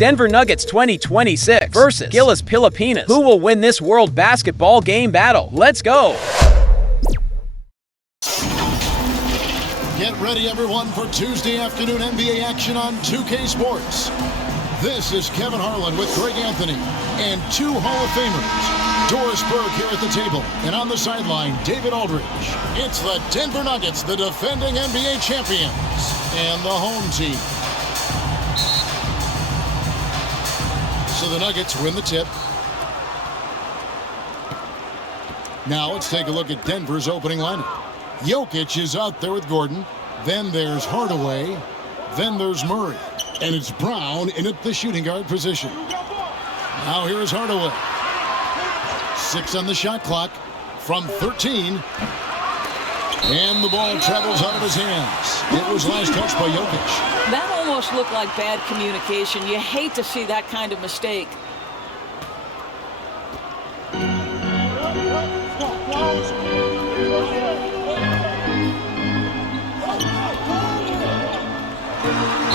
Denver Nuggets 2026 versus GILAS Pilipinas. Who will win this World Basketball Game battle? Let's go! Get ready, everyone, for Tuesday afternoon NBA action on 2K Sports. This is Kevin Harlan with Greg Anthony and two Hall of Famers. Doris Burke here at the table, and on the sideline, David Aldridge. It's the Denver Nuggets, the defending NBA champions, and the home team. So the Nuggets win the tip. Now let's take a look at Denver's opening lineup. Jokic is out there with Gordon. Then there's Hardaway. Then there's Murray. And it's Brown in at the shooting guard position. Now here's Hardaway. 6 on the shot clock from 13. And the ball travels out of his hands. It was last touched by Jokic. That almost looked like bad communication. You hate to see that kind of mistake.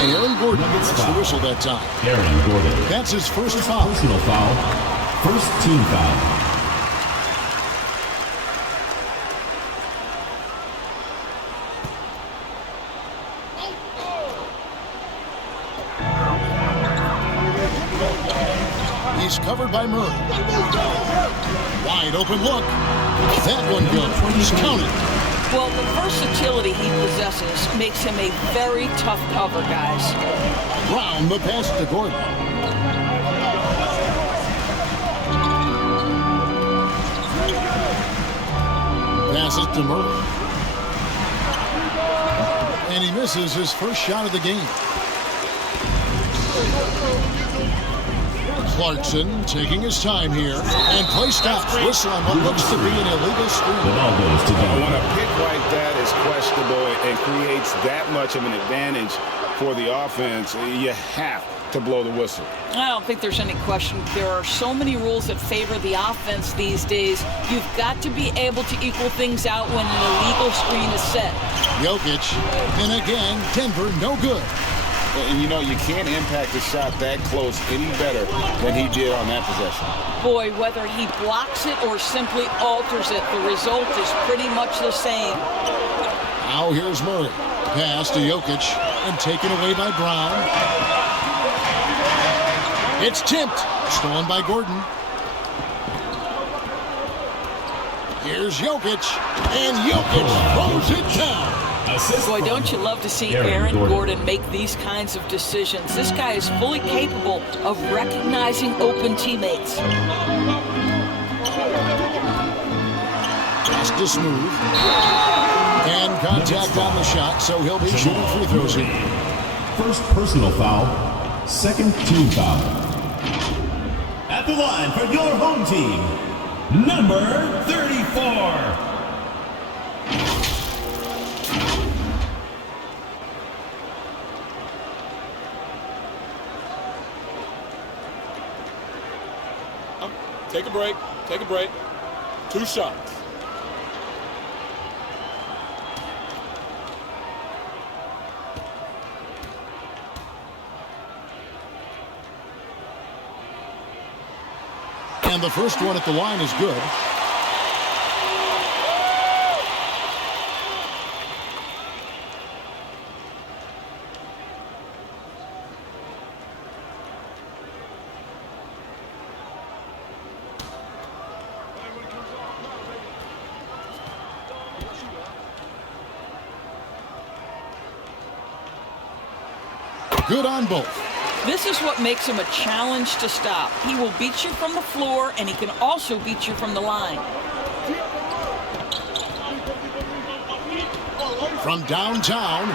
Aaron Gordon gets the whistle that time. Aaron Gordon. That's his first foul. Personal foul. First team foul. He's covered by Murray. Wide open look. That one goes. Counted. Well, the versatility he possesses makes him a very tough cover, guys. Brown, the pass to Gordon. Pass it to Murray. And he misses his first shot of the game. Clarkson taking his time here, and play stops. Whistle on what looks to be an illegal screen. The ball goes to Denver. When a pick like that is questionable and creates that much of an advantage for the offense, you have to blow the whistle. I don't think there's any question. There are so many rules that favor the offense these days. You've got to be able to equal things out when an illegal screen is set. Jokic, and again, Denver no good. And you know, you can't impact a shot that close any better than he did on that possession. Boy, whether he blocks it or simply alters it, the result is pretty much the same. Now here's Murray. Pass to Jokic and taken away by Brown. It's tipped. Stolen by Gordon. Here's Jokic. And Jokic throws it down. Boy, don't you love to see Aaron Gordon make these kinds of decisions. This guy is fully capable of recognizing open teammates. Pass to Smooth. And contact on the shot, so he'll be shooting free throws here. First personal foul. Second team foul. At the line for your home team, number 34. Take a break. Take a break. 2 shots. And the first one at the line is good. Good on both. This is what makes him a challenge to stop. He will beat you from the floor, and he can also beat you from the line. From downtown.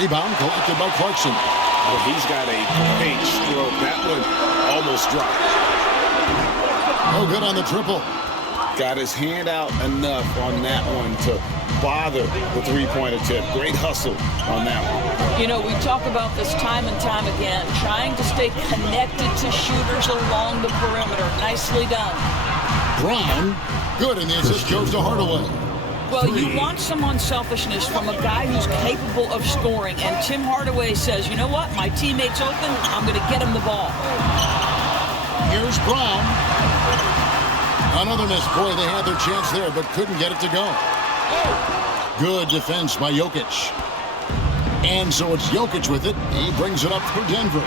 Rebound collected by Clarkson. Well, he's got a paint stroke. That one almost dropped. No good on the triple. Got his hand out enough on that one to bother the three-point attempt. Great hustle on that one. You know, we talk about this time and time again, trying to stay connected to shooters along the perimeter. Nicely done. Brown, good, and the assist goes to Hardaway. Well, you want some unselfishness from a guy who's capable of scoring, and Tim Hardaway says, you know what, my teammate's open, I'm going to get him the ball. Here's Brown. Another miss. Boy, they had their chance there, but couldn't get it to go. Good defense by Jokic. And so it's Jokic with it. He brings it up for Denver.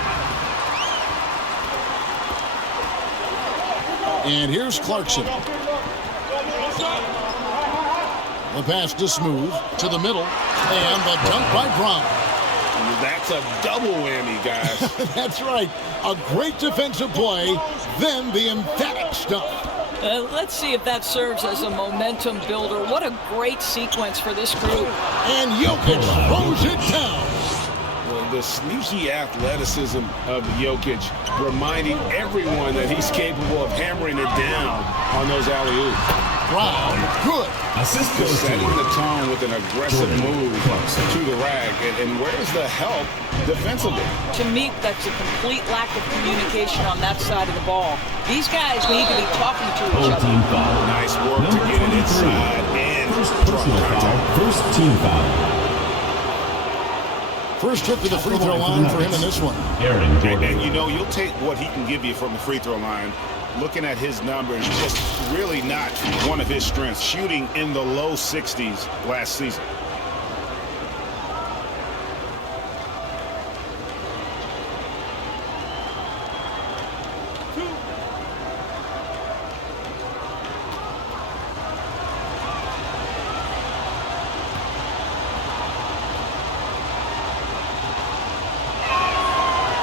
And here's Clarkson. The pass to Smooth, to the middle, and the dunk by Brown. That's a double whammy, guys. That's right. A great defensive play, then the emphatic stuff. Let's see if that serves as a momentum builder. What a great sequence for this group. And Jokic throws it down. The sneaky athleticism of Jokic, reminding everyone that he's capable of hammering it down on those alley-oops. Brown, good. Assist goes to Setting the tone with an aggressive move to the rack. And where's the help defensively? To me, that's a complete lack of communication on that side of the ball. These guys need to be talking to each other. team foul. Nice work to get it inside and First personal foul. First team foul. First trip to the free throw line for him in this one. Aaron Gordon. And you know, you'll take what he can give you from the free throw line. Looking at his numbers, just really not one of his strengths. Shooting in the low 60s last season.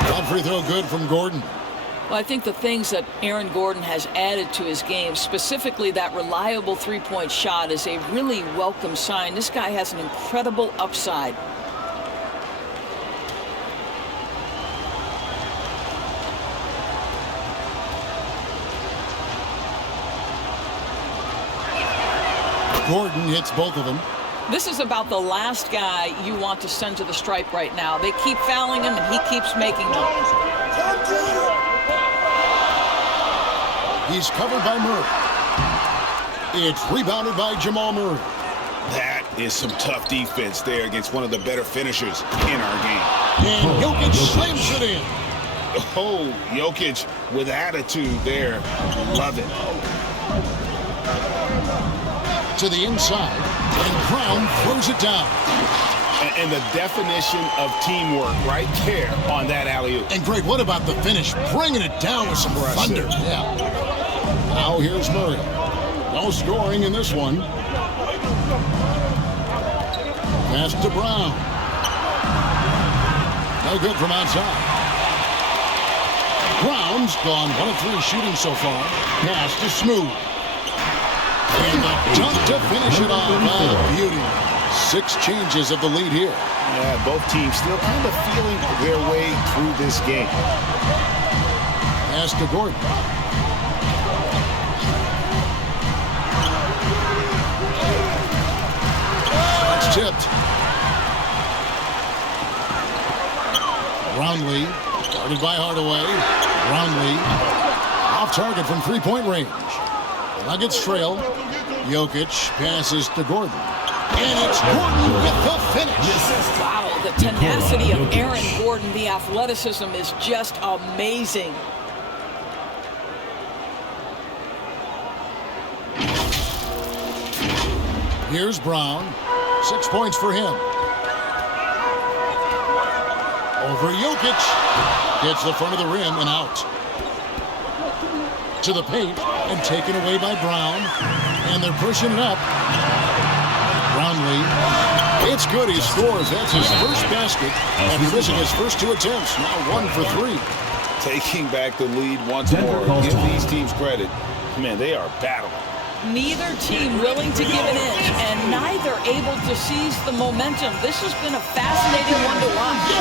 That free throw good from Gordon. Well, I think the things that Aaron Gordon has added to his game, specifically that reliable three-point shot, is a really welcome sign. This guy has an incredible upside. Gordon hits both of them. This is about the last guy you want to send to the stripe right now. They keep fouling him, and he keeps making them. He's covered by Murray. It's rebounded by Jamal Murray. That is some tough defense there against one of the better finishers in our game. And Jokic slams it in. Oh, Jokic with attitude there. Love it. To the inside, and Brown throws it down. And the definition of teamwork right there on that alley-oop. And Greg, what about the finish? Bringing it down with some thunder. Yeah. Now here's Murray. No scoring in this one. Pass to Brown. No good from outside. Brown's gone 1 of 3 shooting so far. Pass to Smooth. And the dunk to finish it off. Oh, beauty. 6 changes of the lead here. Yeah, both teams still kind of feeling their way through this game. Pass to Gordon. It's tipped. Brownlee, guarded by Hardaway. Brownlee, off target from three-point range. The Nuggets trail. Jokic passes to Gordon. And it's Gordon with the finish. Wow, the tenacity of Aaron Gordon, the athleticism is just amazing. Here's Brown. 6 points for him. Over Jokic. Hits the front of the rim and out. To the paint and taken away by Brown. And they're pushing it up. Brownlee. It's good. He scores. That's his first basket after missing his first 2 attempts. Now 1 for 3. Taking back the lead once more. Give these teams credit. Man, they are battling. Neither team willing to give an inch, and neither able to seize the momentum. This has been a fascinating one to watch.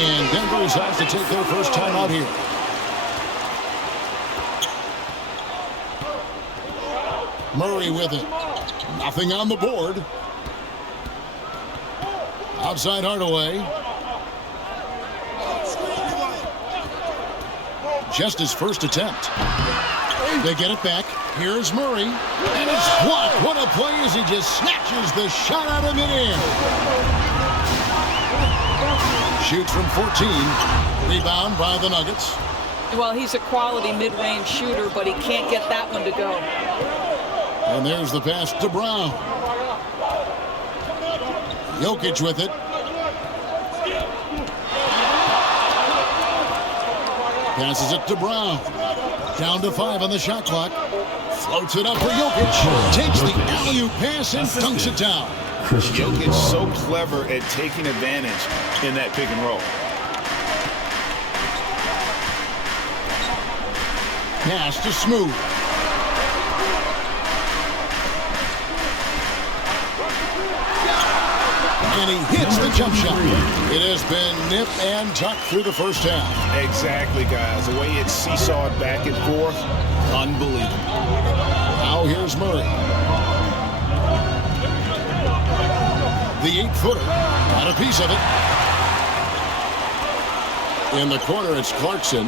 And Denver's out to take their first time out here. Murray with it. Nothing on the board. Outside Hardaway. Just his first attempt. They get it back. Here's Murray. And it's blocked. What a play as he just snatches the shot out of midair. Shoots from 14. Rebound by the Nuggets. Well, he's a quality mid-range shooter, but he can't get that one to go. And there's the pass to Brown. Jokic with it. Passes it to Brown. Down to 5 on the shot clock. Floats it up for Jokic. Takes the alley-oop pass and dunks it down. Jokic so clever at taking advantage in that pick and roll. Pass to Smooth. And he hits the jump shot. It has been nip and tuck through the first half. Exactly, guys. The way it's seesawed back and forth, unbelievable. Now here's Murray. The 8-footer got a piece of it. In the corner, it's Clarkson.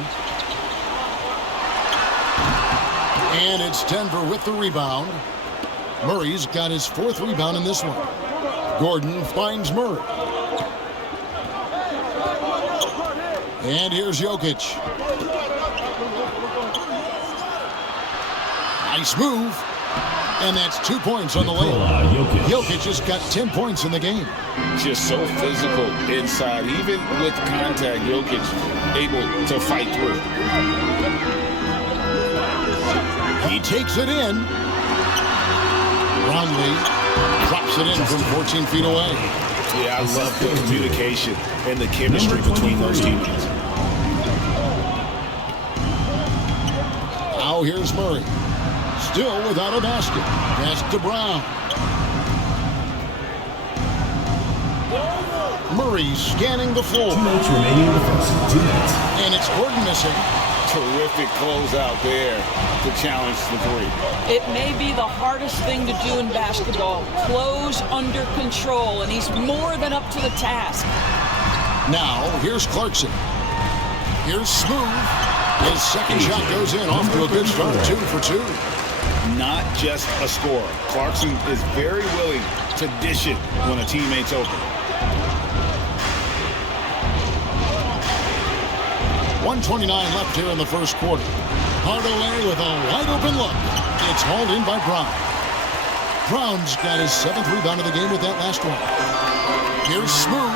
And it's Denver with the rebound. Murray's got his 4th rebound in this one. Gordon finds Murray. And here's Jokic. Nice move. And that's 2 points on the layup. Jokic has got 10 points in the game. Just so physical inside. Even with contact, Jokic able to fight through. He takes it in. Brownlee drops it in from 14 feet away. Yeah, I love the communication and the chemistry between those teammates. Now here's Murray. Still without a basket. Pass to Brown. Murray scanning the floor. 2 minutes remaining in the first. 2 minutes. And it's Gordon missing. Terrific closeout there to challenge the 3. It may be the hardest thing to do in basketball. Close under control, and he's more than up to the task. Now, here's Clarkson. Here's Smooth. His second shot goes in, off to a good start, 2 for 2. Not just a scorer. Clarkson is very willing to dish it when a teammate's open. 1:29 left here in the first quarter. Hardaway with a wide open look. It's hauled in by Brown. Brown's got his 7th rebound of the game with that last one. Here's Smooth.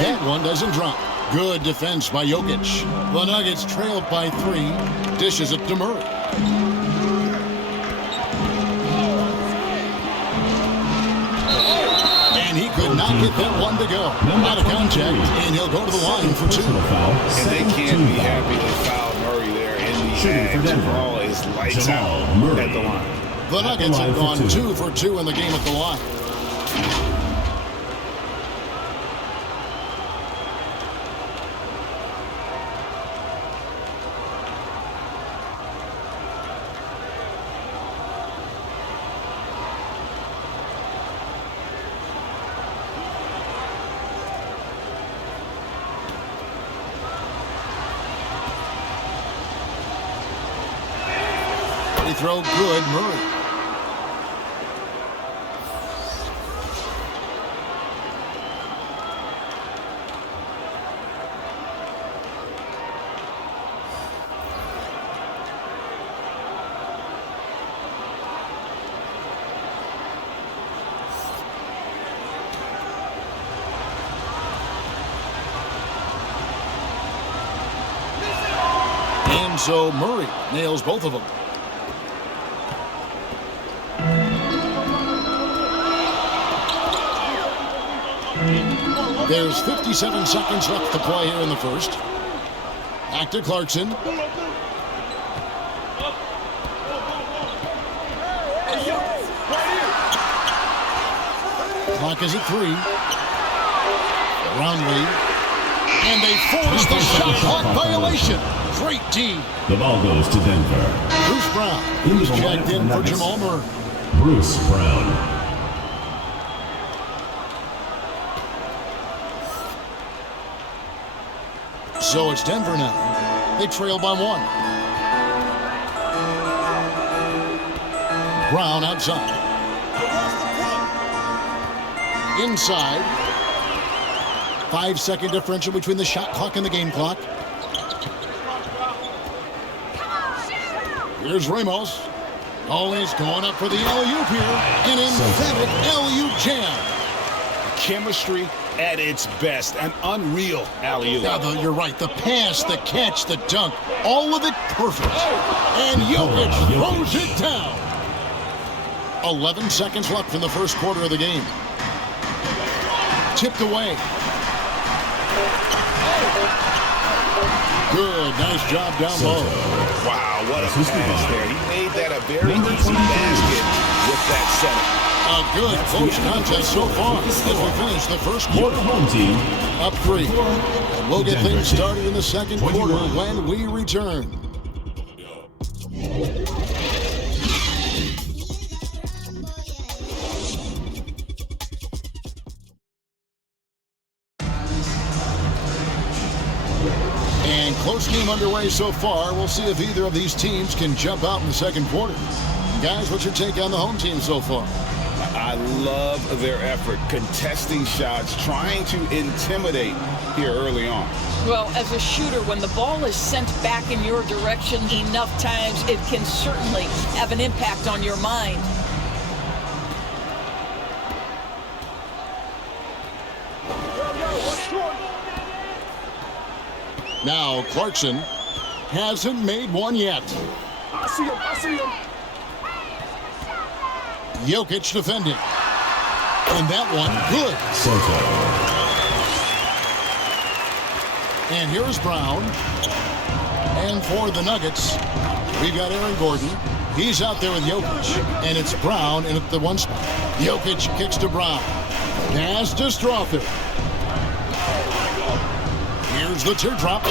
That one doesn't drop. Good defense by Jokic. The Nuggets trailed by 3. Dishes it to Murray. And he could not get that one to go. Out of contact, and he'll go to the line for 2. And they can't be happy they fouled Murray there in the act. Ball is lights out at the line. The Nuggets have gone 2 for 2 in the game at the line. Throw good, Murray. And so Murray nails both of them. There's 57 seconds left to play here in the first. Back to Clarkson. Clock is at 3. Brownlee. And they force the shot clock violation. Great D. The ball goes to Denver. Bruce Brown. Who's checked in for Jamal Murray. Bruce Brown. So it's Denver now. They trail by 1. Brown outside. Inside. 5-second differential between the shot clock and the game clock. Here's Ramos. Always going up for the alley-oop here. An emphatic alley-oop jam. Chemistry at its best. An unreal alley-oop. Yeah, you're right. The pass, the catch, the dunk. All of it perfect. And Jokic throws it down. 11 seconds left in the first quarter of the game. Tipped away. Good. Nice job down low. Wow, what a pass there. He made that a very easy basket with that setup. A good close contest so far as we finish the first quarter. Home team Up 3. And we'll get things started in the second quarter when we return. And close game underway so far. We'll see if either of these teams can jump out in the second quarter. Guys, what's your take on the home team so far? I love their effort, contesting shots, trying to intimidate here early on. Well, as a shooter, when the ball is sent back in your direction enough times, it can certainly have an impact on your mind. Now Clarkson hasn't made one yet. I see him. Jokic defending. And that one, good. And here's Brown. And for the Nuggets, we've got Aaron Gordon. He's out there with Jokic. And it's Brown in at the one spot. Jokic kicks to Brown. Pass to Strother. Here's the teardrop.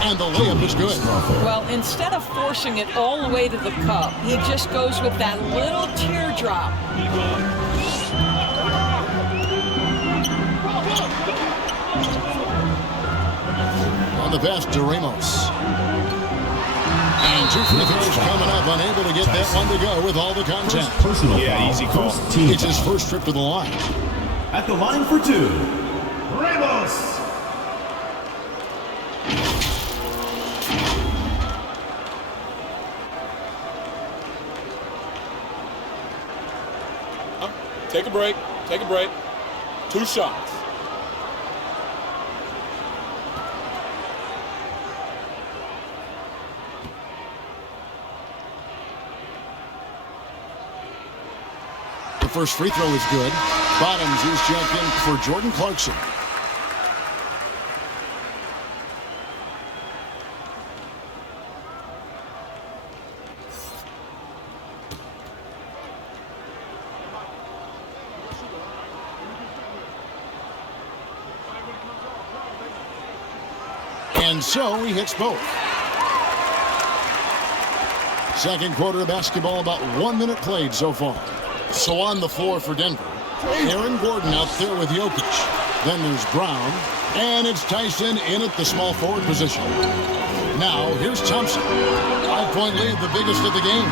And the layup is good. Well, instead of forcing it all the way to the cup, he just goes with that little teardrop. On the pass to Ramos. And 2 free throws coming up. Unable to get that one to go with all the contact. Yeah, easy call. It's his first trip to the line. At the line for 2, Ramos. Take a break. 2 shots. The first free throw is good. Bottoms is checked in for Jordan Clarkson. And so he hits both. Second quarter of basketball, about 1 minute played so far. So on the floor for Denver, Aaron Gordon out there with Jokic. Then there's Brown, and it's Tyson in at the small forward position. Now here's Thompson. 5-point lead, the biggest of the game.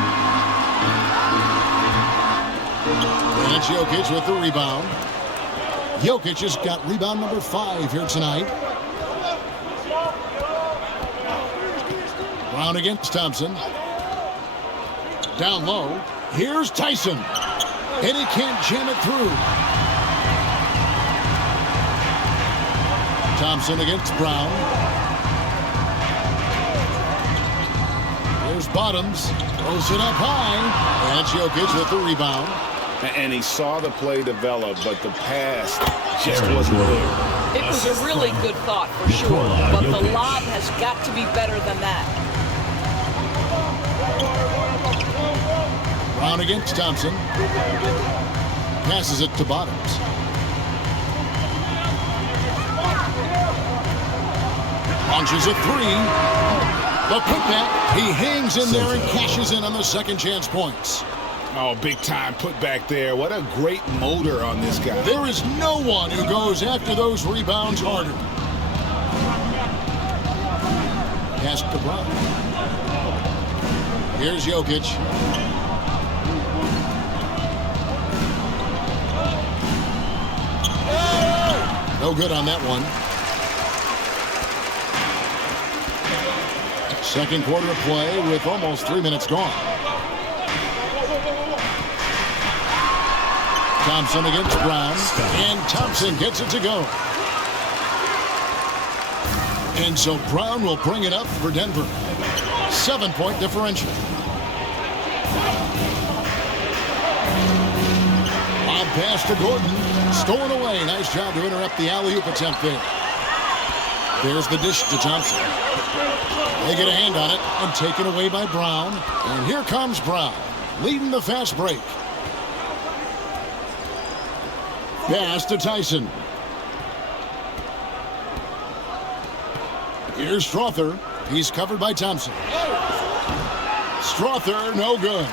And it's Jokic with the rebound. Jokic has got rebound number 5 here tonight. Brown against Thompson. Down low. Here's Tyson. And he can't jam it through. Thompson against Brown. Here's Bottoms. Throws it up high. And it's Jokic with the rebound. And he saw the play develop, but the pass just wasn't there. It was a really good thought for sure, but the lob has got to be better than that. Brown against Thompson. Passes it to Bottoms. Launches a 3. The putback. He hangs in there and cashes in on the second chance points. Oh, big time put back there. What a great motor on this guy. There is no one who goes after those rebounds harder. Pass to Brown. Here's Jokic. No good on that one. Second quarter of play with almost 3 minutes gone. Thompson against Brown. And Thompson gets it to go. And so Brown will bring it up for Denver. 7-point differential. Lob pass to Gordon. Stolen away. Nice job to interrupt the alley-oop attempt there. There's the dish to Thompson. They get a hand on it and taken away by Brown. And here comes Brown, leading the fast break. Pass to Tyson. Here's Strother. He's covered by Thompson. Strother, no good.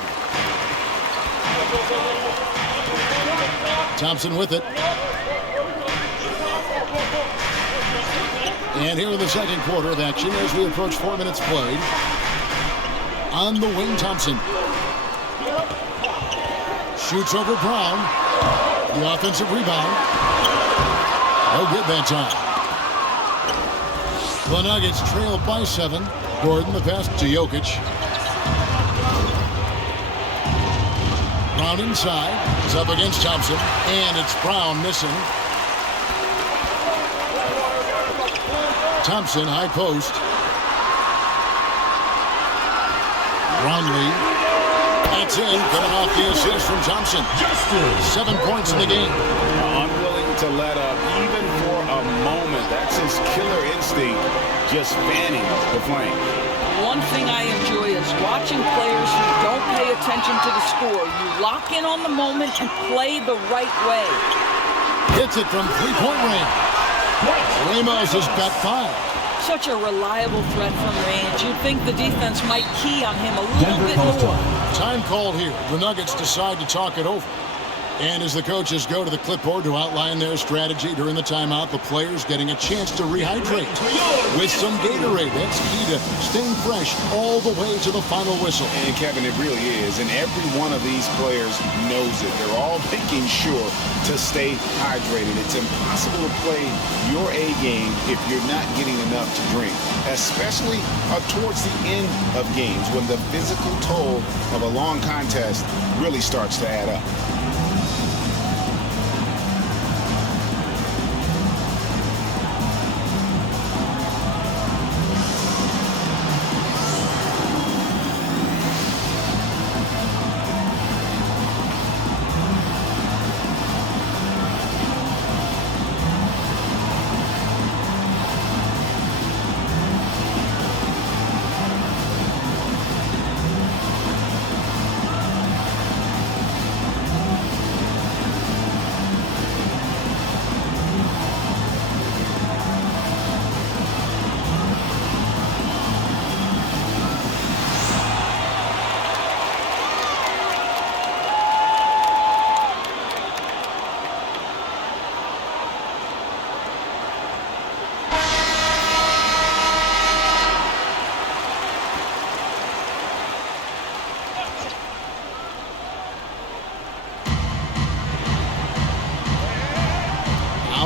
Thompson with it. And here in the second quarter of action as we approach 4 minutes played. On the wing, Thompson. Shoots over Brown. The offensive rebound. No good that time. The Nuggets trail by 7. Gordon, the pass to Jokic. Brown inside. It's up against Thompson. And it's Brown missing. Thompson, high post. Brownlee. That's in. Coming off the assist from Thompson. 7 points in the game. Unwilling to let up even for a moment. That's his killer instinct, just fanning the flame. One thing I enjoy is watching players who don't pay attention to the score. You lock in on the moment and play the right way. Hits it from three-point range. Ramos has got 5. Such a reliable threat from range. You'd think the defense might key on him a little bit more. Time called here. The Nuggets decide to talk it over. And as the coaches go to the clipboard to outline their strategy during the timeout, the players getting a chance to rehydrate with some Gatorade. That's key to staying fresh all the way to the final whistle. And Kevin, it really is. And every one of these players knows it. They're all making sure to stay hydrated. It's impossible to play your A game if you're not getting enough to drink, especially towards the end of games when the physical toll of a long contest really starts to add up.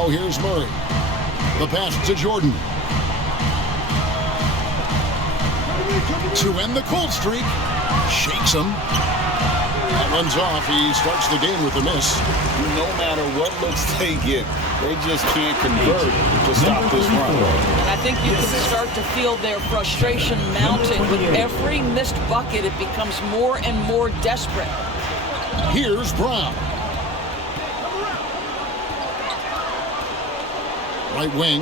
Here's Murray. The pass to Jordan. To end the cold streak. Shakes him. That runs off. He starts the game with a miss. No matter what looks they get, they just can't convert to stop this run. And I think you can start to feel their frustration mounting. With every missed bucket, it becomes more and more desperate. Here's Brown. Right wing.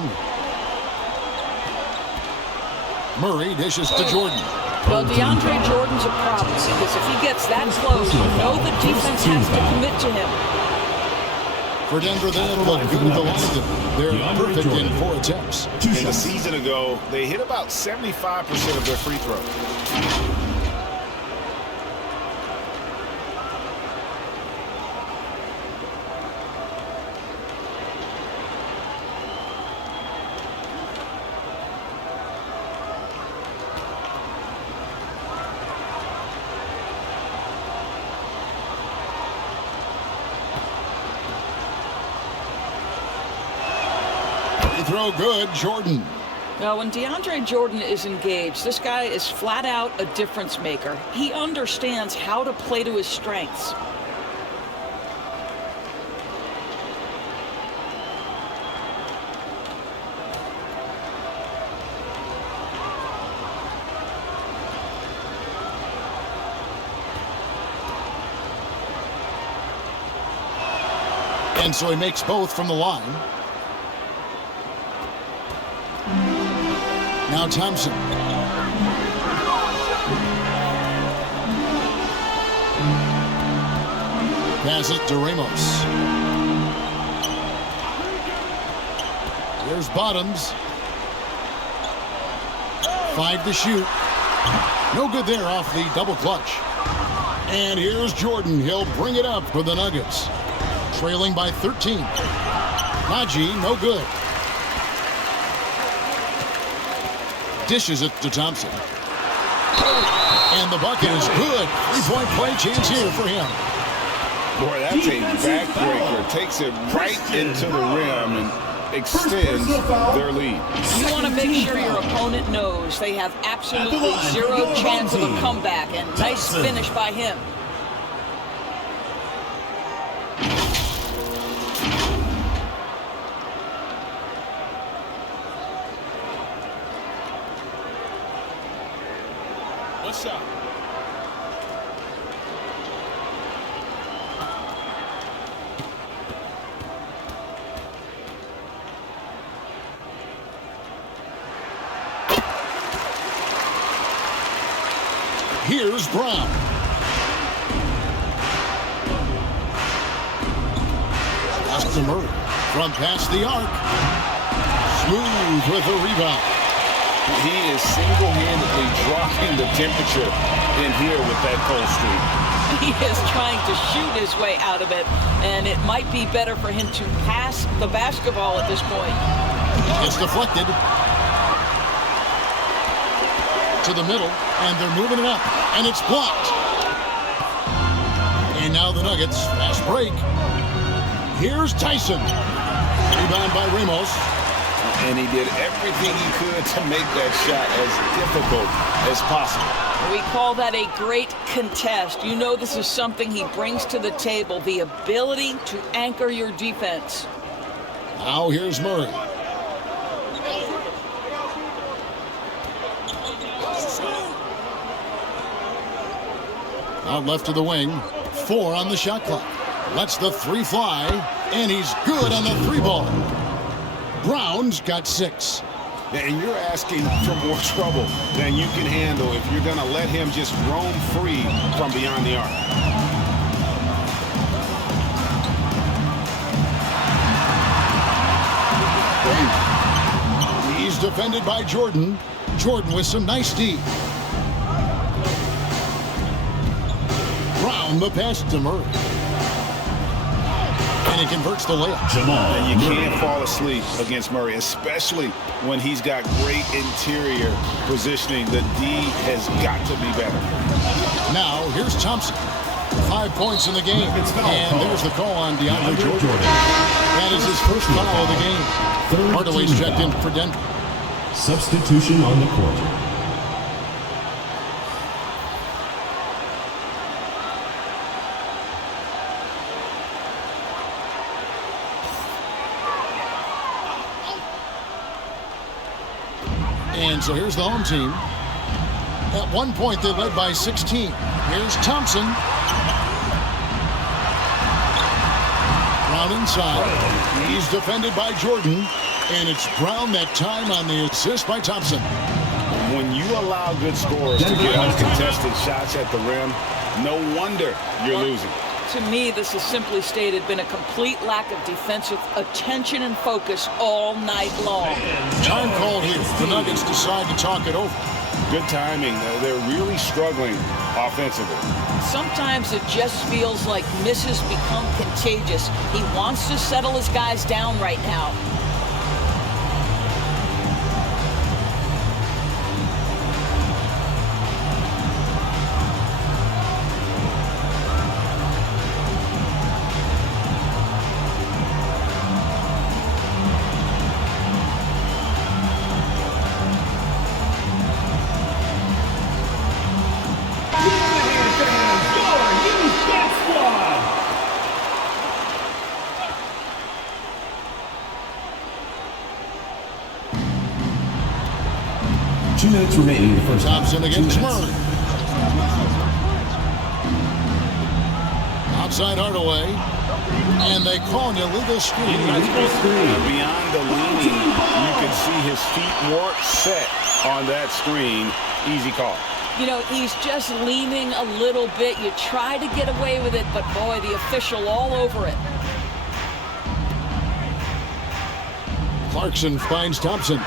Murray dishes to Jordan. Well, DeAndre Jordan's a problem because if he gets that close, you know the defense has to commit to him. For Denver, they look good with the line. They're perfect in 4 attempts. And a season ago, they hit about 75% of their free throws. throw good, Jordan. Now, when DeAndre Jordan is engaged, this guy is flat out a difference maker. He understands how to play to his strengths. And so he makes both from the line. Now Thompson. Pass it to Ramos. Here's Bottoms. 5 to shoot. No good there off the double clutch. And here's Jordan. He'll bring it up for the Nuggets. Trailing by 13. Najee, no good. Dishes it to Thompson. And the bucket is good. 3-point play chance here for him. Boy, that's a backbreaker. Takes it right into the rim and extends their lead. You want to make sure your opponent knows they have absolutely zero chance of a comeback, and nice finish by him. One shot. Here's Brown. Pass to Murray. From past the arc. Smooth with a rebound. He is single-handedly dropping the temperature in here with that cold streak. He is trying to shoot his way out of it, and it might be better for him to pass the basketball at this point. It's deflected. To the middle, and they're moving it up, and it's blocked. And now the Nuggets, fast break. Here's Tyson. Rebound by Ramos. And he did everything he could to make that shot as difficult as possible. We call that a great contest. You know this is something he brings to the table, the ability to anchor your defense. Now here's Murray. Out left to the wing. 4 on the shot clock. Lets the 3 fly, and he's good on the 3 ball. Brown's got 6. And you're asking for more trouble than you can handle if you're going to let him just roam free from beyond the arc. He's defended by Jordan. Jordan with some nice D. Brown the pass to Murray. And he converts the layup. And you can't fall asleep against Murray, especially when he's got great interior positioning. The D has got to be better. Now, here's Thompson. 5 points in the game. And there's the call on DeAndre Jordan. That is his first foul of the game. Hardaway's checked in for Denver. Substitution on the court. And so here's the home team. At one point, they led by 16. Here's Thompson. Brown inside. He's defended by Jordan. And it's Brown that time on the assist by Thompson. When you allow good scorers to get uncontested shots at the rim, no wonder you're losing. To me, this has simply stated been a complete lack of defensive attention and focus all night long. Time called here. The Nuggets decide to talk it over. Good timing. They're really struggling offensively. Sometimes it just feels like misses become contagious. He wants to settle his guys down right now. 2 minutes remaining in the first half. Thompson against Murray. Outside Hardaway. And they call an illegal screen. Beyond the leaning, you can see his feet weren't set on that screen. Easy call. You know, he's just leaning a little bit. You try to get away with it, but boy, the official all over it. Clarkson finds Thompson.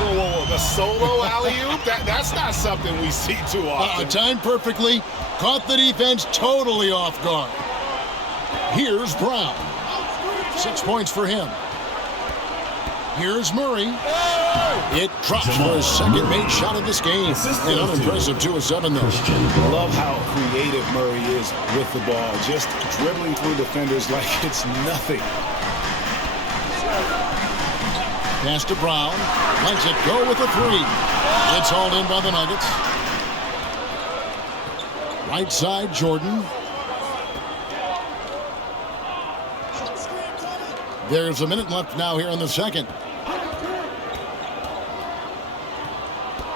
Whoa. The solo alley-oop? That's not something we see too often. Timed perfectly. Caught the defense totally off guard. Here's Brown. 6 points for him. Here's Murray. It drops for his second made shot of this game. An unimpressive 2 of 7 though. Love how creative Murray is with the ball. Just dribbling through defenders like it's nothing. Pass to Brown. Lets it go with a 3. It's hauled in by the Nuggets. Right side, Jordan. There's a minute left now here in the second.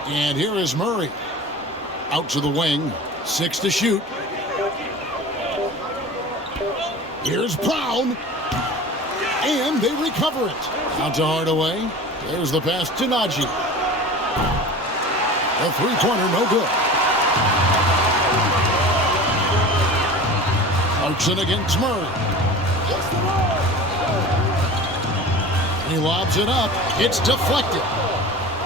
And here is Murray. Out to the wing. 6 to shoot. Here's Brown. And they recover it. Out to Hardaway. There's the pass to Najee. A 3-pointer, no good. Clarkson against Murray. He lobs it up. It's deflected.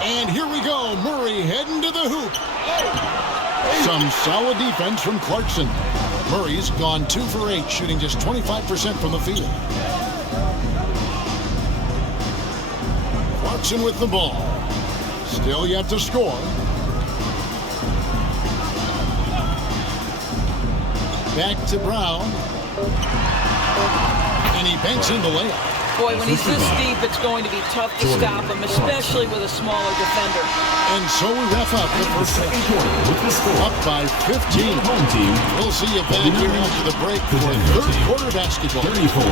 And here we go. Murray heading to the hoop. Some solid defense from Clarkson. Murray's gone 2 for 8, shooting just 25% from the field. Clarkson with the ball. Still yet to score. Back to Brown. And he banks in the layup. Boy, when he's this deep, it's going to be tough to stop him, especially with a smaller defender. And so we wrap up the first half. Up by 15. We'll see you back here after the break for third quarter basketball. 34.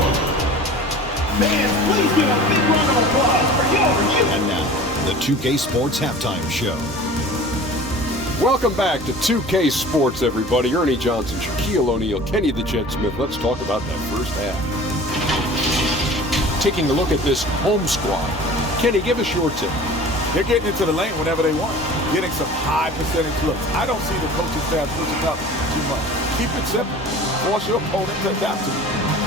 Fans, please give a big round of applause for your And now, the 2K Sports Halftime Show. Welcome back to 2K Sports, everybody. Ernie Johnson, Shaquille O'Neal, Kenny the Jet Smith. Let's talk about that first half. Taking a look at this home squad. Kenny, give us your tip. They're getting into the lane whenever they want. Getting some high percentage looks. I don't see the coaching staff pushing up too much. Keep it simple. Force your opponent to adapt to it.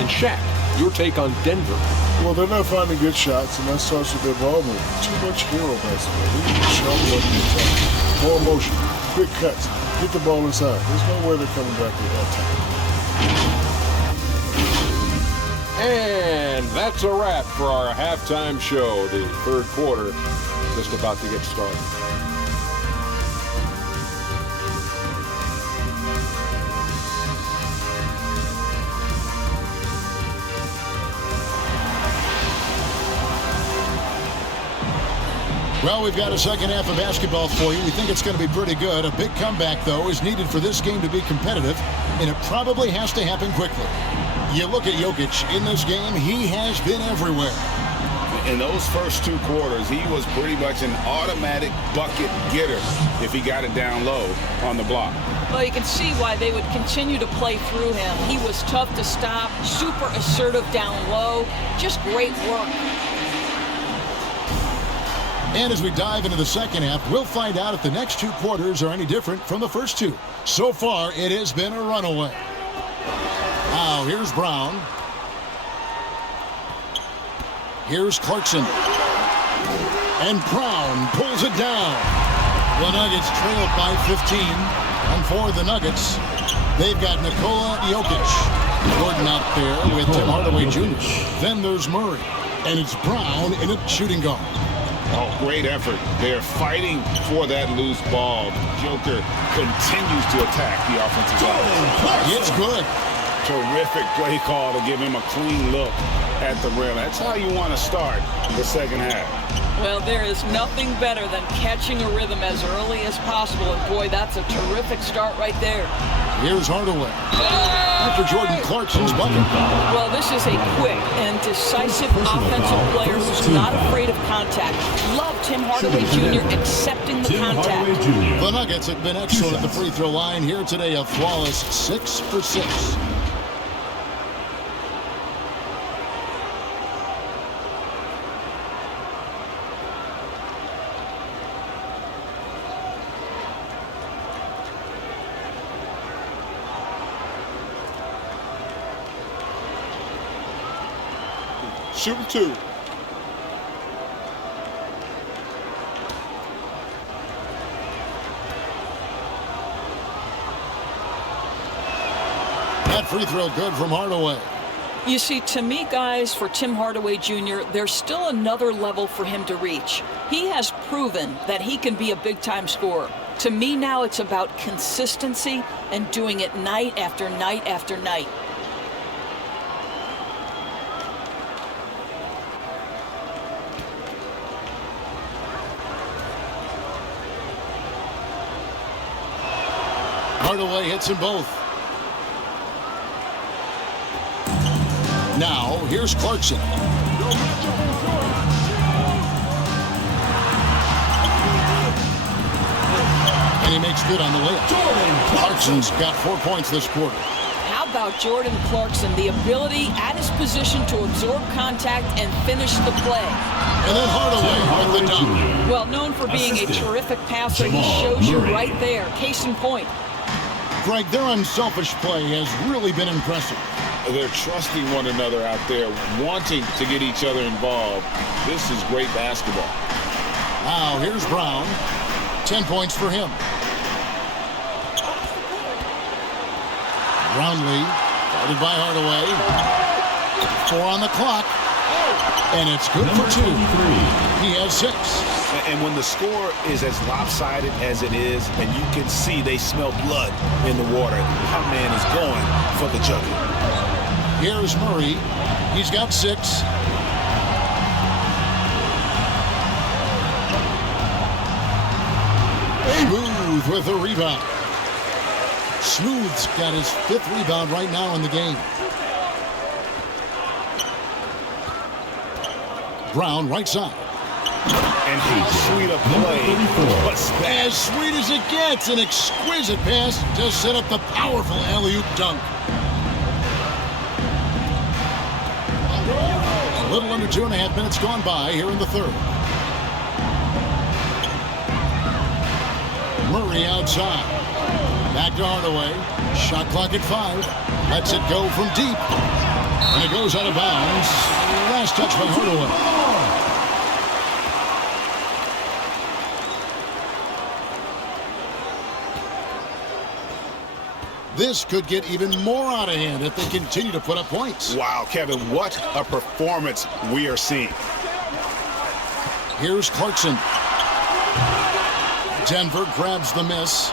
And Shaq, your take on Denver. Well, they're not finding good shots, and that starts with their ball movement. Too much hero basketball. They need to sharpen up the attack. More motion, quick cuts, get the ball inside. There's no way they're coming back with that time. And that's a wrap for our halftime show. The third quarter just about to get started. Well, we've got a second half of basketball for you. We think it's going to be pretty good. A big comeback, though, is needed for this game to be competitive, and it probably has to happen quickly. You look at Jokic in this game, he has been everywhere. In those first 2 quarters, he was pretty much an automatic bucket getter if he got it down low on the block. Well, you can see why they would continue to play through him. He was tough to stop, super assertive down low, just great work. And as we dive into the second half, we'll find out if the next 2 quarters are any different from the first 2. So far, it has been a runaway. Now, here's Brown. Here's Clarkson. And Brown pulls it down. The Nuggets trailed by 15. And for the Nuggets, they've got Nikola Jokic. Gordon out there with Tim Hardaway Jr. Then there's Murray. And it's Brown in a shooting guard. Oh, great effort. They're fighting for that loose ball. Joker continues to attack the offensive zone. It's good. Terrific play call to give him a clean look at the rim. That's how you want to start the second half. Well, there is nothing better than catching a rhythm as early as possible. And boy, that's a terrific start right there. Here's Hardaway. after Jordan Clarkson's bucket. Well, this is a quick and decisive offensive player who's not afraid of contact. Love Tim Hardaway Jr. accepting the contact. The Nuggets have been excellent at the free throw line here today, a flawless 6 for 6. Shooting 2. That free throw good from Hardaway. You see, to me, guys, for Tim Hardaway Jr., there's still another level for him to reach. He has proven that he can be a big-time scorer. To me now, it's about consistency and doing it night after night after night. Hardaway hits them both. Now, here's Clarkson. And he makes good on the layup. Clarkson's got 4 points this quarter. How about Jordan Clarkson? The ability at his position to absorb contact and finish the play. And then Hardaway with the dunk. Well, known for being a terrific passer, he shows you right there. Case in point. Greg, their unselfish play has really been impressive. They're trusting one another out there, wanting to get each other involved. This is great basketball. Now, here's Brown. 10 points for him. Brownlee, guarded by Hardaway. 4 on the clock. And it's good for 2. He has 6. And when the score is as lopsided as it is, and you can see they smell blood in the water, our man is going for the jugger. Here's Murray. He's got 6. Smooth with the rebound. Smooth's got his 5th rebound right now in the game. Brown, right side. And how sweet a play. As sweet as it gets. An exquisite pass to set up the powerful alley-oop dunk. A little under 2.5 minutes gone by here in the third. Murray outside. Back to Hardaway. Shot clock at 5. Lets it go from deep. And it goes out of bounds. Last touch by Hardaway. This could get even more out of hand if they continue to put up points. Wow, Kevin, what a performance we are seeing. Here's Clarkson. Denver grabs the miss.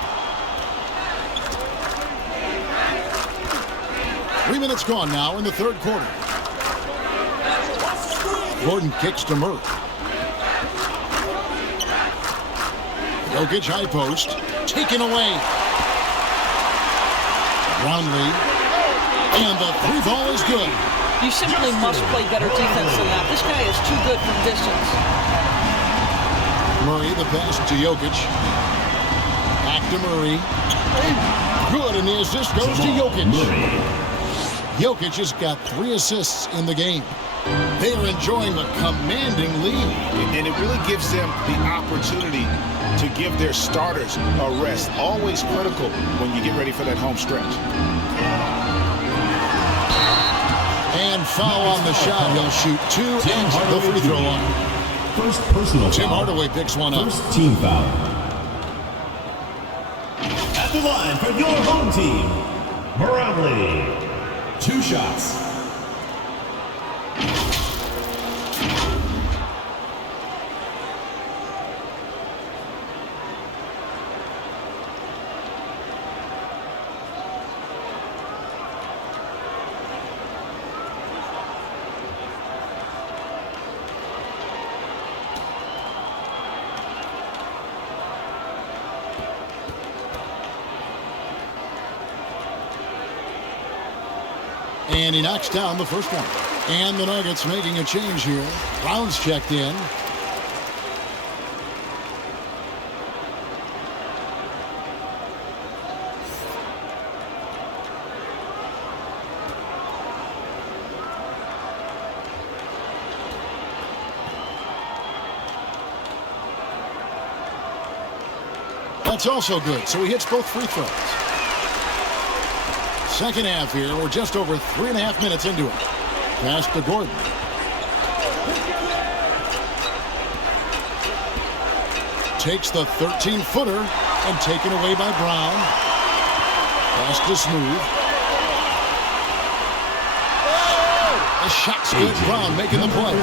3 minutes gone now in the third quarter. Gordon kicks to Murray. Jokic high post. Taken away. Brownlee. And the 3 ball is good. You simply must play better defense than that. This guy is too good from distance. Murray, the pass to Jokic. Back to Murray. Good, and the assist goes to Jokic. Jokic has got 3 assists in the game. They are enjoying a commanding lead. And it really gives them the opportunity to give their starters a rest. Always critical when you get ready for that home stretch. And foul on the shot. He'll shoot 2 at the free throw line. First personal Tim foul. Hardaway picks one up. First team foul. At the line for your home team, Barangay. 2 shots. And he knocks down the first one. And the Nuggets making a change here. Brown's checked in. That's also good, so he hits both free throws. Second half here, we're just over 3.5 minutes into it. Pass to Gordon. Takes the 13-footer and taken away by Brown. Pass to Smooth. The shot's good. Brown making the play.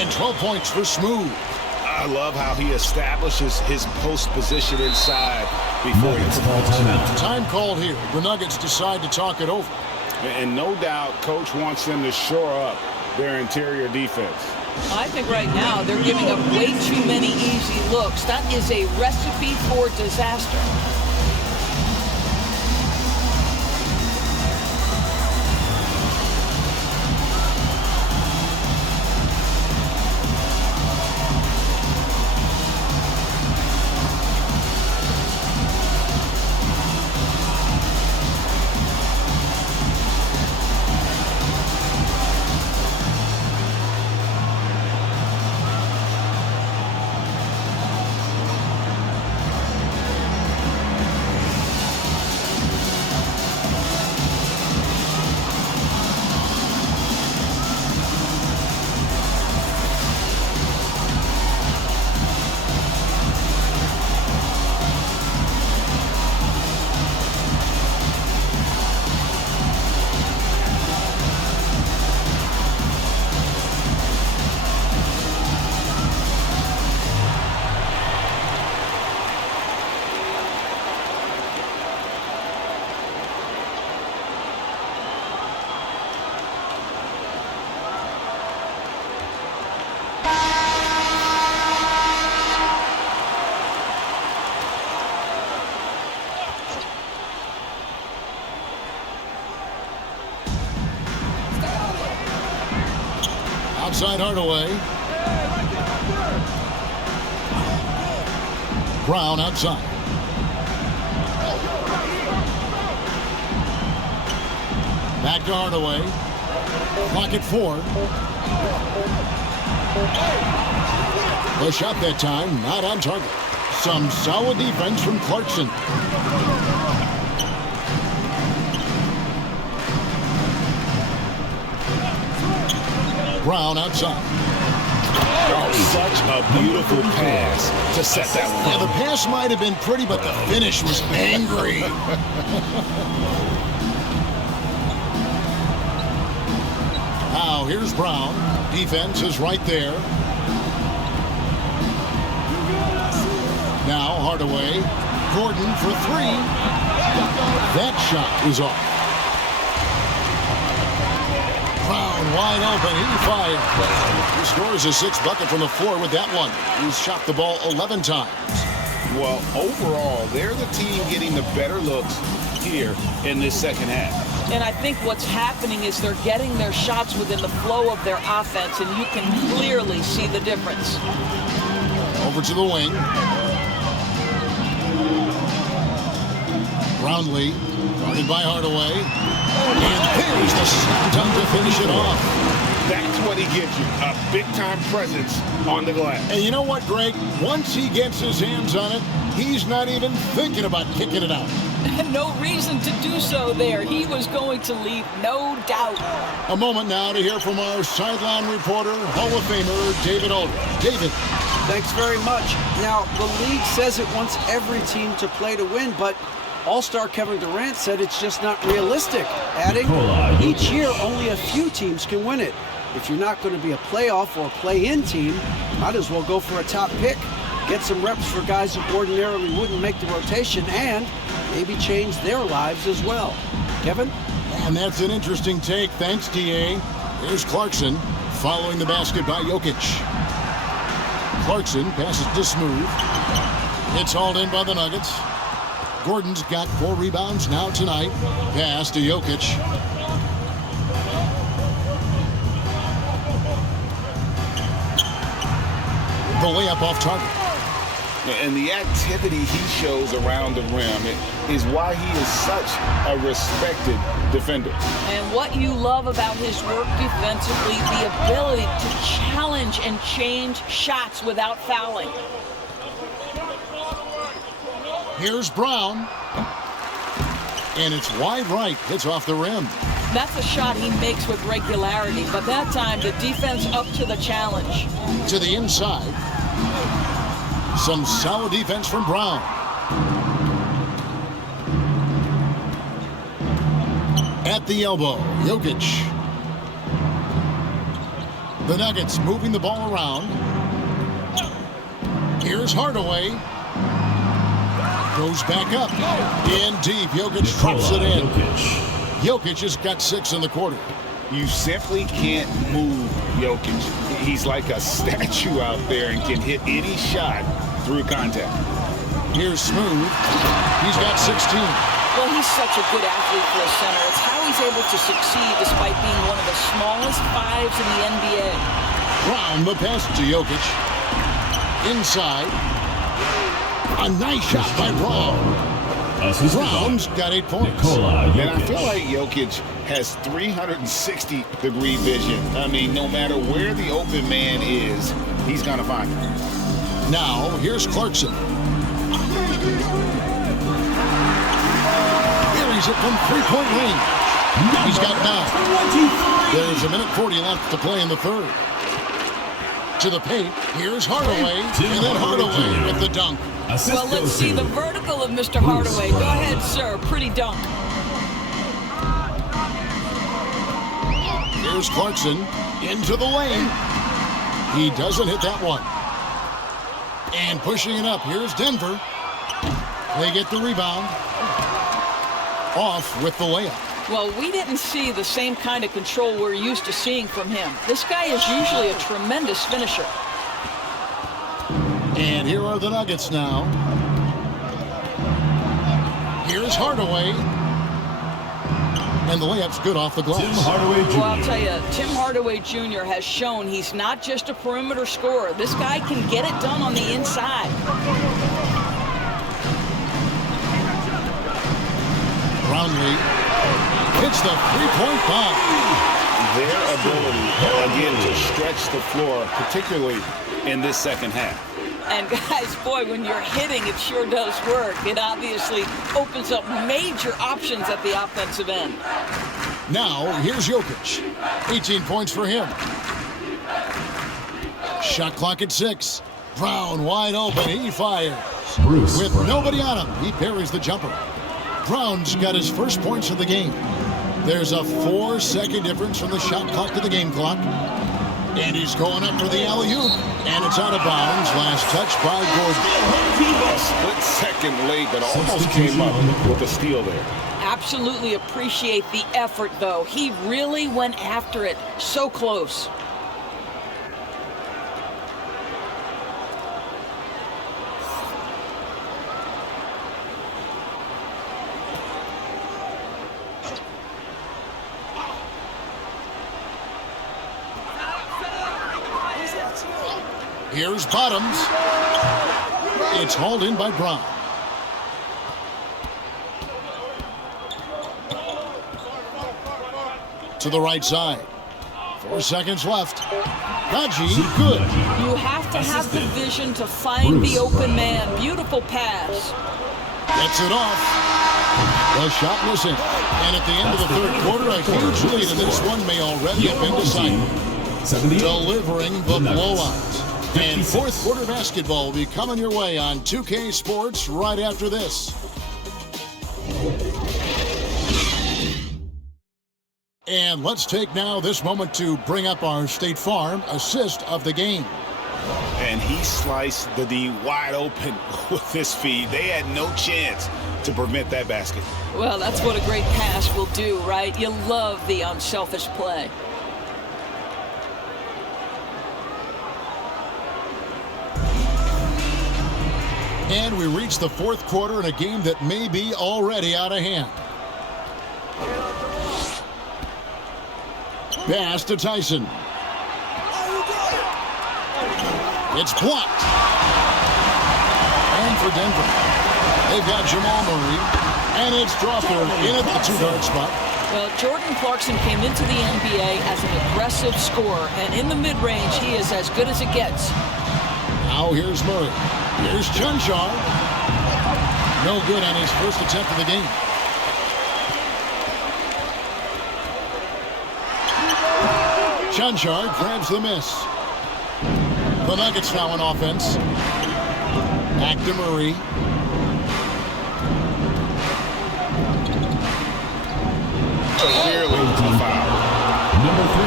And 12 points for Smooth. I love how he establishes his post position inside before he timeout. Time called here. The Nuggets decide to talk it over. And no doubt, Coach wants them to shore up their interior defense. I think right now they're giving up way too many easy looks. That is a recipe for disaster. Outside Hardaway. Brown outside. Back to Hardaway. Clock at 4. The shot that time, not on target. Some solid defense from Clarkson. Brown outside. Oh, such a beautiful pass to set that one. Yeah, the pass might have been pretty, but the finish was angry. Now, here's Brown. Defense is right there. Now, Hardaway. Gordon for 3. That shot is off. Brown wide open. He fires. He scores a 6th bucket from the floor with that one. He's shot the ball 11 times. Well, overall, they're the team getting the better looks here in this second half. And I think what's happening is they're getting their shots within the flow of their offense, and you can clearly see the difference. Over to the wing. Brownlee, guarded by Hardaway. And there's the slam dunk to finish it off. That's what he gives you, a big-time presence on the glass. And you know what, Greg? Once he gets his hands on it, he's not even thinking about kicking it out. No reason to do so there. He was going to leave, no doubt. A moment now to hear from our sideline reporter, Hall of Famer David Aldridge. David. Thanks very much. Now, the league says it wants every team to play to win, but All-Star Kevin Durant said it's just not realistic, adding, each year only a few teams can win it. If you're not going to be a playoff or play-in team, might as well go for a top pick. Get some reps for guys who ordinarily wouldn't make the rotation and maybe change their lives as well. Kevin? And that's an interesting take. Thanks, D.A. Here's Clarkson following the basket by Jokic. Clarkson passes to Smooth. It's hauled in by the Nuggets. Gordon's got 4 rebounds now tonight. Pass to Jokic. The layup off target. And the activity he shows around the rim is why he is such a respected defender. And what you love about his work defensively, the ability to challenge and change shots without fouling. Here's Brown. And it's wide right. Hits off the rim. That's a shot he makes with regularity, but that time the defense up to the challenge. To the inside. Some solid defense from Brown. At the elbow, Jokic. The Nuggets moving the ball around. Here's Hardaway. Goes back up. In deep. Jokic drops it in. Jokic has got 6 in the quarter. You simply can't move Jokic. He's like a statue out there and can hit any shot through contact. Here's Smooth. He's got 16. Well, he's such a good athlete for a center. It's how he's able to succeed despite being one of the smallest 5s in the NBA. Brown the pass to Jokic. Inside. A nice shot by Brown. Brown's got 8 points. And I feel like Jokic has 360-degree vision. I mean, no matter where the open man is, he's going to find him. Now, here's Clarkson. Carries it from three-point range. He's got 9. There's a minute 40 left to play in the third. To the paint, here's Hardaway, and then Hardaway with the dunk. Well, let's see the vertical of Mr. Hardaway. Go ahead, sir. Pretty dunk. Here's Clarkson into the lane. He doesn't hit that one. And pushing it up, here's Denver. They get the rebound. Off with the layup. Well, we didn't see the same kind of control we're used to seeing from him. This guy is usually a tremendous finisher. And here are the Nuggets now. Here's Hardaway. And the layup's good off the glass. Tim Hardaway Jr. Well, I'll tell you, Tim Hardaway Jr. has shown he's not just a perimeter scorer. This guy can get it done on the inside. Brownlee hits the three-point bomb. Their ability, again, to stretch the floor, particularly in this second half. And guys, boy, when you're hitting, it sure does work. It obviously opens up major options at the offensive end. Now, here's Jokic. 18 points for him. Shot clock at 6. Brown wide open. He fires. With nobody on him, he parries the jumper. Brown's got his first points of the game. There's a 4-second difference from the shot clock to the game clock. And he's going up for the alley-oop. And it's out of bounds. Last touch by Gordon. A split second late, but almost came up with a steal there. Absolutely appreciate the effort, though. He really went after it. So close. Here's Bottoms. It's hauled in by Brown. To the right side. 4 seconds left. Raji, good. You have to have the vision to find the open man. Beautiful pass. Gets it off. The shot missing. And at the end of the third quarter, a huge lead, and this one may already have been decided. Delivering the blowout. And fourth quarter basketball will be coming your way on 2K Sports right after this. And let's take now this moment to bring up our State Farm assist of the game. And he sliced the D wide open with this feed. They had no chance to prevent that basket. Well, that's what a great pass will do, right? You love the unselfish play. And we reach the fourth quarter in a game that may be already out of hand. Pass to Tyson. It's blocked. And for Denver, they've got Jamal Murray. And it's Dropper in at the 2-guard spot. Well, Jordan Clarkson came into the NBA as an aggressive scorer, and in the mid-range, he is as good as it gets. Now here's Murray. Here's Chunchar. No good on his first attempt of the game. Chunchar grabs the miss. The Nuggets now on offense. Back to Murray. Clearly a foul. Number 3.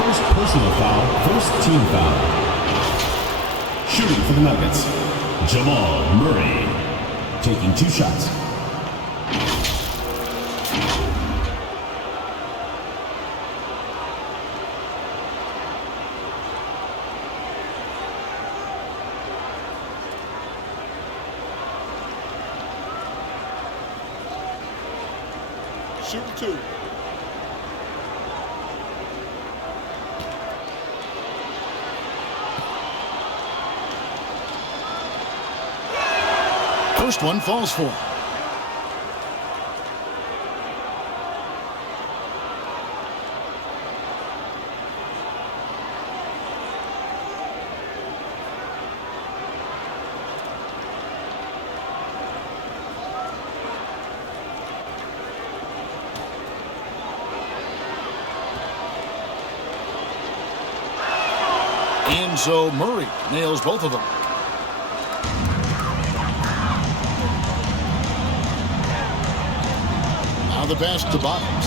First personal foul, first team foul. Shooting for the Nuggets, Jamal Murray. Taking 2 shots. Shoot 2. First one falls for him. And so Murray nails both of them. Now the pass to Bottoms.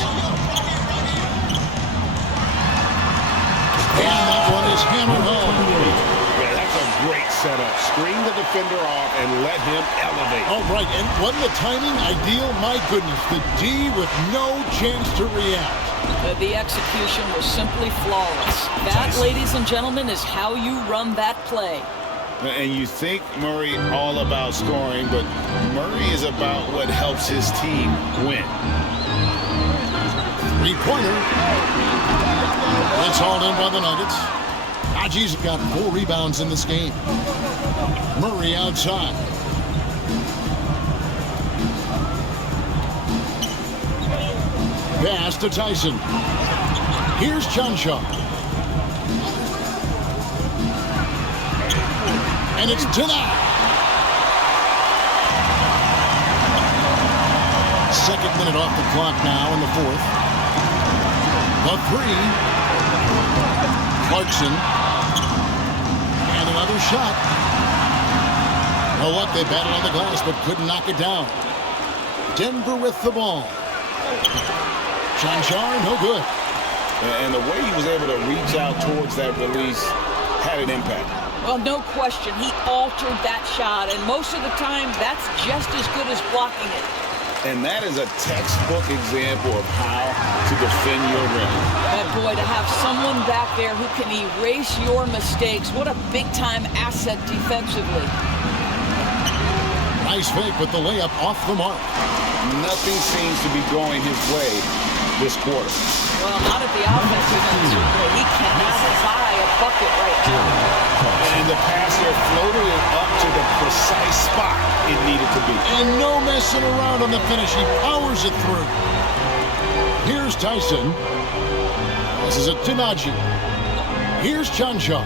And that one is hammered home. Yeah, that's a great setup. Screen the defender off and let him elevate. All right, and wasn't the timing ideal? My goodness, the D with no chance to react. The execution was simply flawless. That, ladies and gentlemen, is how you run that play. And you think Murray all about scoring, but Murray is about what helps his team win. Three-pointer. It's hauled in by the Nuggets. Haji's got 4 rebounds in this game. Murray outside. Pass to Tyson. Here's Chunchar. And it's denied. Second minute off the clock now in the 4th. The 3. Clarkson. And another shot. You know what? They battled on the glass but couldn't knock it down. Denver with the ball. Chunchar, no good. And the way he was able to reach out towards that release had an impact. Well, no question. He altered that shot, and most of the time, that's just as good as blocking it. And that is a textbook example of how to defend your rim. But boy, to have someone back there who can erase your mistakes, what a big-time asset defensively. Nice fake with the layup off the mark. Nothing seems to be going his way this quarter. Well, not at the offensive end. He cannot buy a bucket right now. And the passer floated it up to the precise spot it needed to be. And no messing around on the finish. He powers it through. Here's Tyson. This is a Tanaji. Here's Chunchar.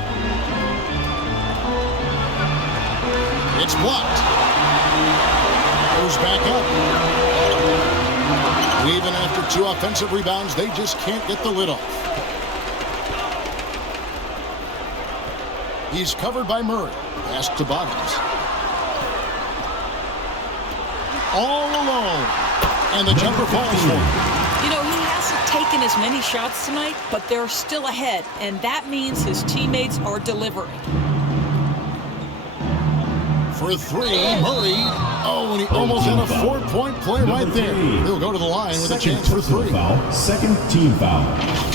It's blocked. Goes back up. Even after 2 offensive rebounds, they just can't get the lid off. He's covered by Murray. Pass to Bottoms. All alone. And the jumper falls for him. You know, he hasn't taken as many shots tonight, but they're still ahead, and that means his teammates are delivering. For 3, Murray. Oh, and he almost had a 4-point play right there. He'll go to the line with a chance for 3. Foul, second team foul.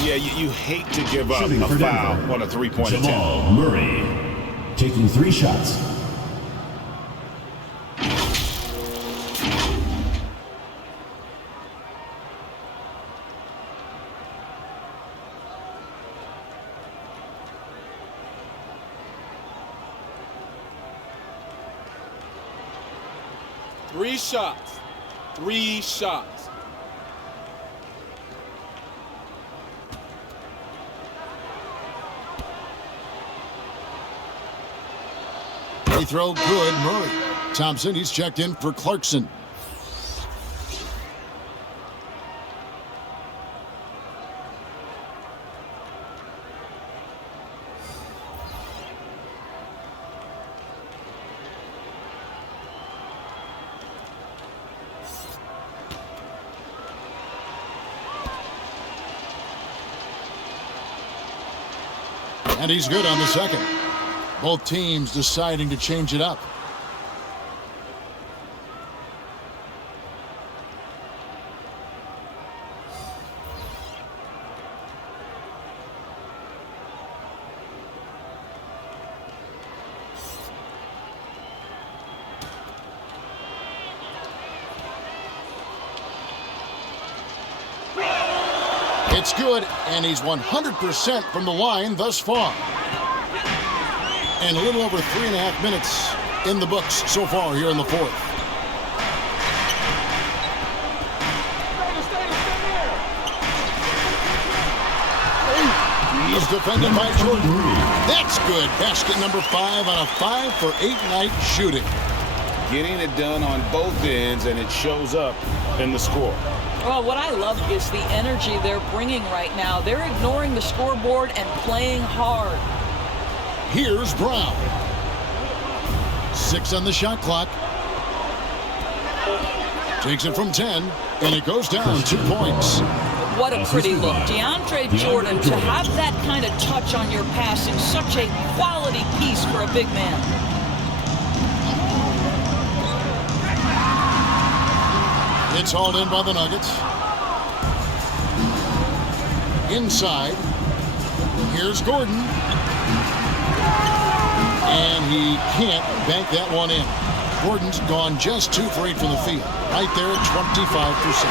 Yeah, you hate to give up a foul on a 3-point attempt. Jamal Murray taking 3 shots. 3 shots. 3 shots. Free throw good, Murray. Thompson, he's checked in for Clarkson. And he's good on the second. Both teams deciding to change it up. It's good, and he's 100% from the line thus far. And a little over 3.5 minutes in the books so far here in the fourth. He's defended by Jordan. That's good. Basket number 5 on a 5-for-8 night shooting. Getting it done on both ends, and it shows up in the score. Well, what I love is the energy they're bringing right now. They're ignoring the scoreboard and playing hard. Here's Brown. 6 on the shot clock. Takes it from 10, and it goes down 2 points. What a pretty look. DeAndre Jordan, to have that kind of touch on your passing, such a quality piece for a big man. It's hauled in by the Nuggets. Inside. Here's Gordon. And he can't bank that one in. Gordon's gone just 2 for 8 from the field. Right there at 25%.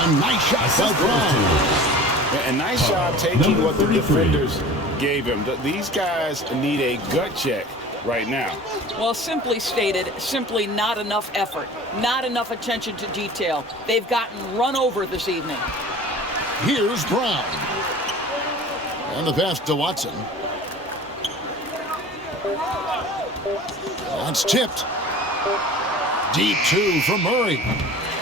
A nice shot by Brown. A nice job taking what the defenders gave him. These guys need a gut check right now. Well, simply stated, simply not enough effort. Not enough attention to detail. They've gotten run over this evening. Here's Brown. And the pass to Watson. That's tipped. Deep 2 from Murray.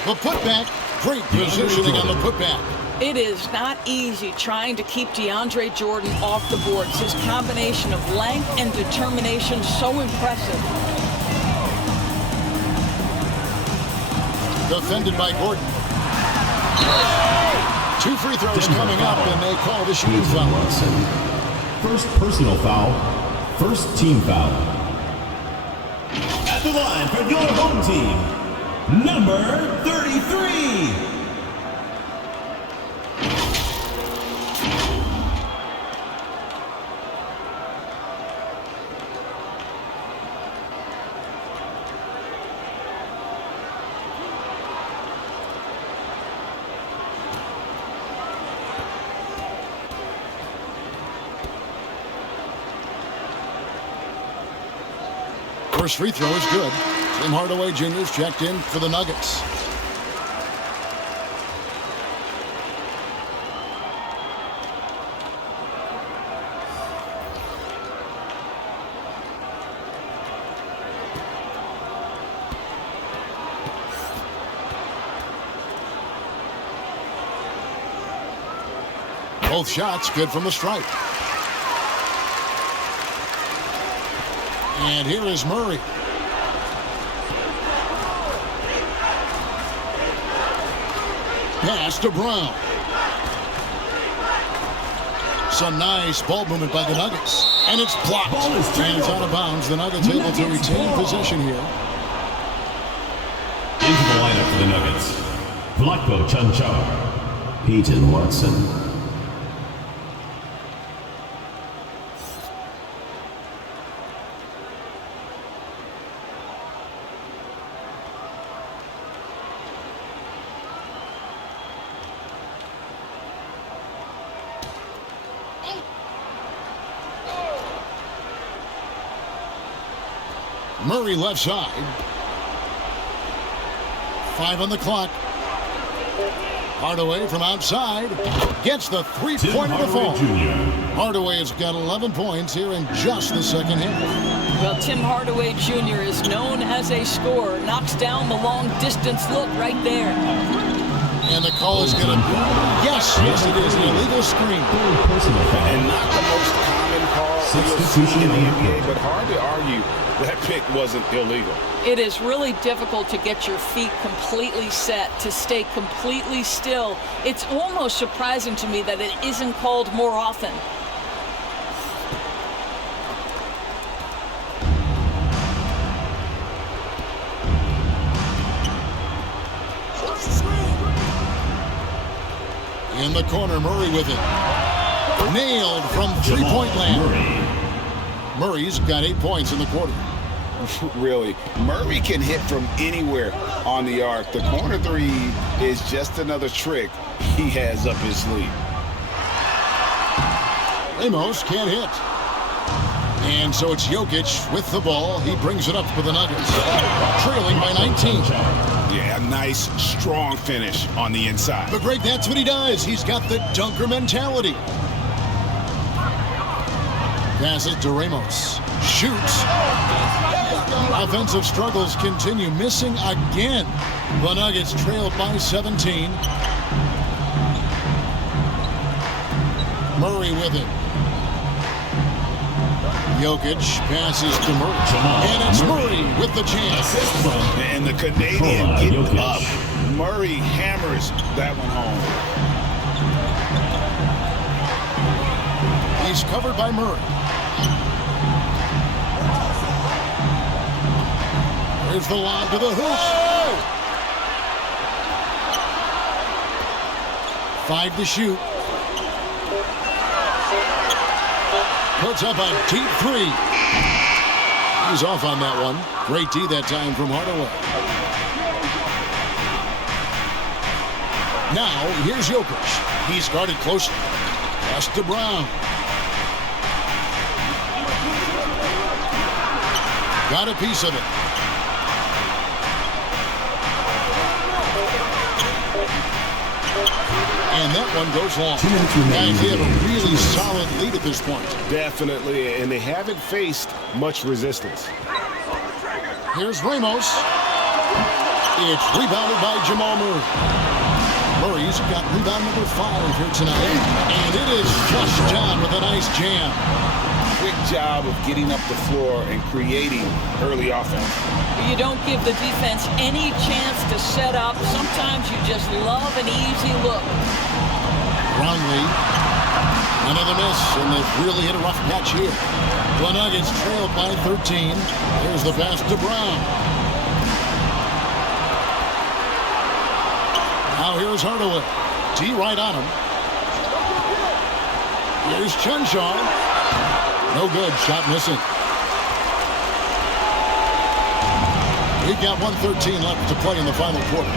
The putback. Great positioning on the putback. It is not easy trying to keep DeAndre Jordan off the boards. His combination of length and determination so impressive. Defended by Gordon. 2 free throws coming up, and they call the shooting foul. First personal foul, first team foul. At the line for your home team, number 33. First free throw is good. Tim Hardaway Jr.'s checked in for the Nuggets. Both shots good from the stripe. And here is Murray. Pass to Brown. Some nice ball movement by the Nuggets. And it's blocked. And it's out of bounds. The Nuggets able to retain possession here. Into the lineup for the Nuggets. Vlatko Cancar, Peyton Watson. Murray left side. 5 on the clock. Hardaway from outside gets the three-pointer to fall. Hardaway has got 11 points here in just the second half. Well, Tim Hardaway Jr. is known as a scorer. Knocks down the long-distance look right there. And the call is going to be, yes, it is, an illegal screen. And not the most common call in the NBA, but hard to argue that pick wasn't illegal. It is really difficult to get your feet completely set, to stay completely still. It's almost surprising to me that it isn't called more often. In the corner, Murray with it. Nailed from three-point land. Murray's got 8 points in the quarter. Really, Murray can hit from anywhere on the arc. The corner three is just another trick he has up his sleeve. Ramos can't hit. And so it's Jokic with the ball. He brings it up for the Nuggets. Trailing by 19. Yeah, nice, strong finish on the inside. But Greg, that's what he does. He's got the dunker mentality. Passes to Ramos. Shoots. Offensive struggles continue. Missing again. The Nuggets trailed by 17. Murray with it. Jokic passes to Murray. And it's Murray with the chance. And the Canadian getting up. Murray hammers that one home. He's covered by Murray. There's the lob to the hoop. 5 to shoot. Puts up a deep three. He's off on that one. Great D that time from Hardaway. Now, here's Jokic. He's guarded closely. Pass to Brown. Got a piece of it. And that one goes long. Guys, they have a really solid lead at this point. Definitely, and they haven't faced much resistance. Here's Ramos. It's rebounded by Jamal Murray. Murray's got rebound number 5 here tonight. And it is flushed down with a nice jam. Quick job of getting up the floor and creating early offense. You don't give the defense any chance to set up. Sometimes you just love an easy look. Brownlee. Another miss, and they've really hit a rough patch here. The Nuggets trailed by 13. There's the pass to Brown. Now here's Hardaway. T right on him. Here's Chenshaw. No good. Shot missing. We've got 1:13 left to play in the final quarter.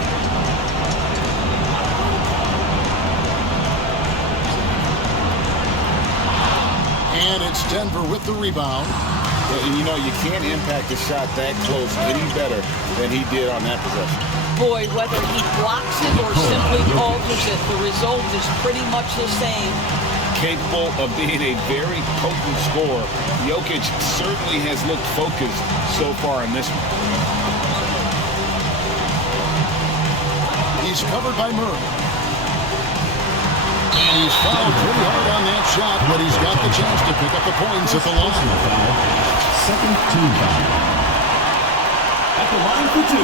And it's Denver with the rebound. And you know, you can't impact a shot that close any better than he did on that possession. Boy, whether he blocks it or simply alters it, the result is pretty much the same. Capable of being a very potent scorer, Jokic certainly has looked focused so far in this one. He's covered by Murray. And he's fouled pretty hard on that shot, but he's got the chance to pick up the points at the line. Second team foul. At the line for 2,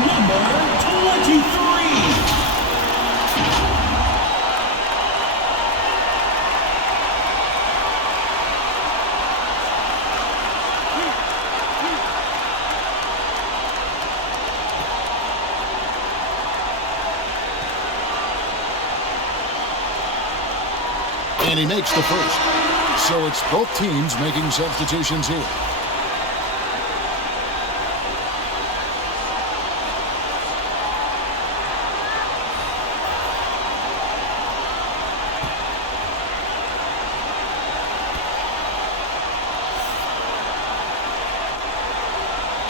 number 23. And he makes the first. So it's both teams making substitutions here.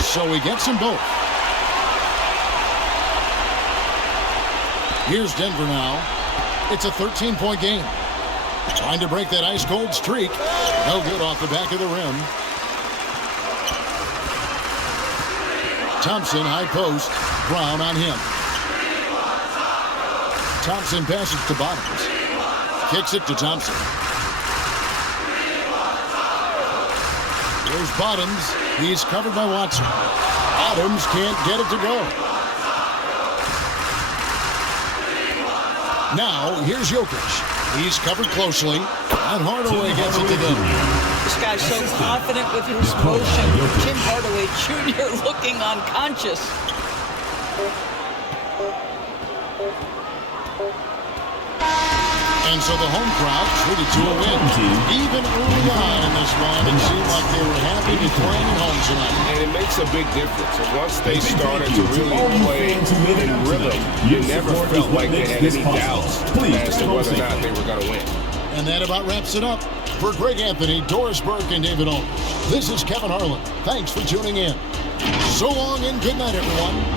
So he gets them both. Here's Denver now. It's a 13-point game. Trying to break that ice-cold streak. No good off the back of the rim. Thompson, high post. Brown on him. Thompson passes to Bottoms. Kicks it to Thompson. Here's Bottoms. He's covered by Watson. Bottoms can't get it to go. Now, here's Jokic. He's covered closely. And Hardaway gets it to them. This guy's so confident with his motion. Tim Hardaway Jr. looking unconscious. And so the home crowd treated to a win. Even early on in this one, it seemed like they were happy to be playing at home tonight. And it makes a big difference. And once they started to really play in rhythm, you never felt like they had any doubts as to whether or not they were going to win. And that about wraps it up. For Greg Anthony, Doris Burke, and David Aldridge, this is Kevin Harlan. Thanks for tuning in. So long and good night, everyone.